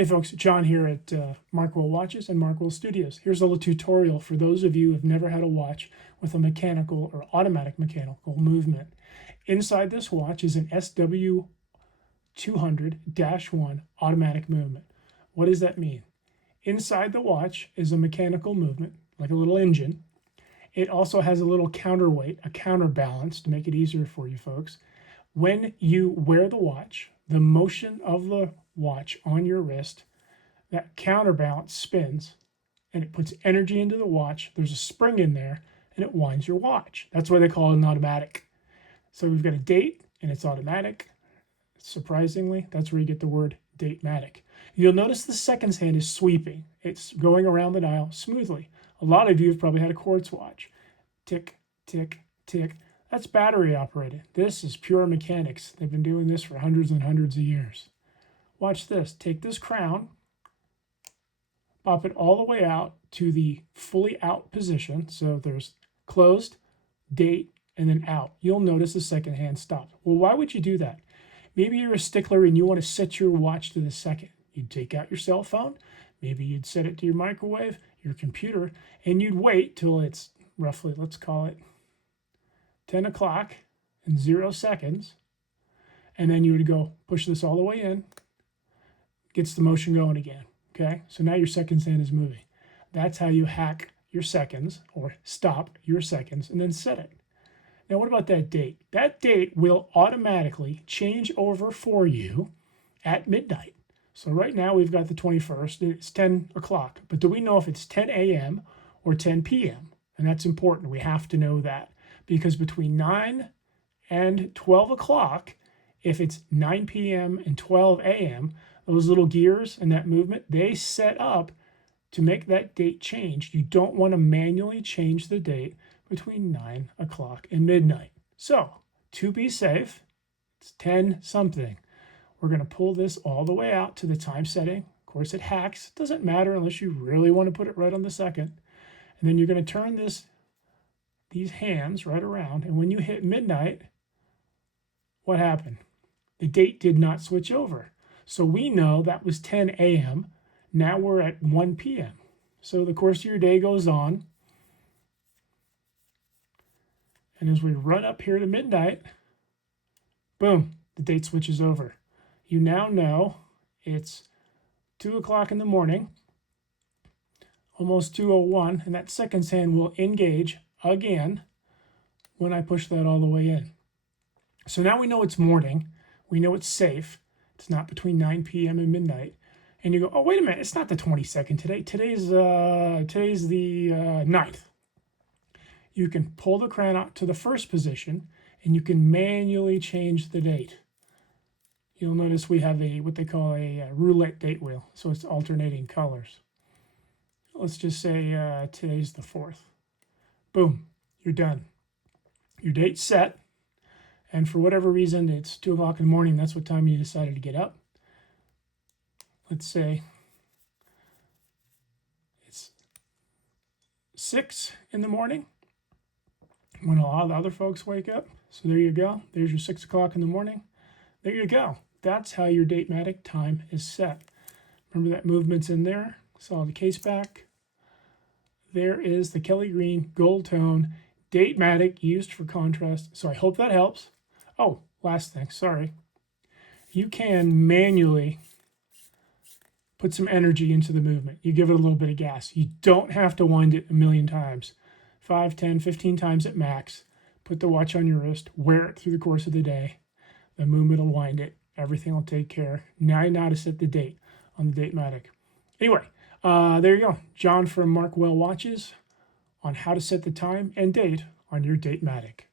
Hey folks, John here at Markwell Watches and Markwell Studios. Here's a little tutorial for those of you who have never had a watch with a mechanical or automatic mechanical movement. Inside this watch is an SW200-1 automatic movement. What does that mean? Inside the watch is a mechanical movement, like a little engine. It also has a little counterweight, a counterbalance to make it easier for you folks. When you wear the watch, the motion of the watch on your wrist, that counterbalance spins and it puts energy into the watch. There's a spring in there and it winds your watch. That's why they call it an automatic. So we've got a date and it's automatic. Surprisingly, that's where you get the word datematic. You'll notice the seconds hand is sweeping. It's going around the dial smoothly. A lot of you have probably had a quartz watch. Tick, tick, tick. That's battery operated. This is pure mechanics. They've been doing this for hundreds and hundreds of years. Watch this. Take this crown, pop it all the way out to the fully out position. So there's closed, date, and then out. You'll notice the second hand stopped. Well, why would you do that? Maybe you're a stickler and you want to set your watch to the second. You'd take out your cell phone. Maybe you'd set it to your microwave, your computer, and you'd wait till it's roughly, let's call it 10 o'clock and 0 seconds. And then you would go push this all the way in. Gets the motion going again. Okay, so now your seconds hand is moving. That's how you hack your seconds or stop your seconds and then set it. Now, what about that date? That date will automatically change over for you at midnight. So right now we've got the 21st, and it's 10 o'clock. But do we know if it's 10 a.m. or 10 p.m.? And that's important. We have to know that because between 9 and 12 o'clock, if it's 9 p.m. and 12 a.m., those little gears and that movement, they set up to make that date change. You don't want to manually change the date between 9 o'clock and midnight. So to be safe, it's 10 something. We're going to pull this all the way out to the time setting. Of course, it hacks. It doesn't matter unless you really want to put it right on the second. And then you're going to turn these hands right around. And when you hit midnight, what happened? The date did not switch over. So we know that was 10 a.m. Now we're at 1 p.m. So the course of your day goes on. And as we run up here to midnight, boom, the date switches over. You now know it's 2 o'clock in the morning, almost 2:01, and that seconds hand will engage again when I push that all the way in. So now we know it's morning. We know it's safe. It's not between 9 p.m. and midnight. And you go, oh, wait a minute, it's not the 22nd today. Today's the 9th. You can pull the crown out to the first position, and you can manually change the date. You'll notice we have what they call a roulette date wheel, so it's alternating colors. Let's just say today's the 4th. Boom, you're done. Your date's set. And for whatever reason, it's 2 o'clock in the morning. That's what time you decided to get up. Let's say it's 6 in the morning when a lot of the other folks wake up. So there you go. There's your 6 o'clock in the morning. There you go. That's how your datematic time is set. Remember that movement's in there. Saw the case back. There is the Kelly Green gold tone datematic used for contrast. So I hope that helps. Oh, last thing, sorry. You can manually put some energy into the movement. You give it a little bit of gas. You don't have to wind it a million times. 5, 10, 15 times at max. Put the watch on your wrist. Wear it through the course of the day. The movement will wind it. Everything will take care. Now you know how to set the date on the datematic. Anyway, there you go. John from Markwell Watches on how to set the time and date on your datematic.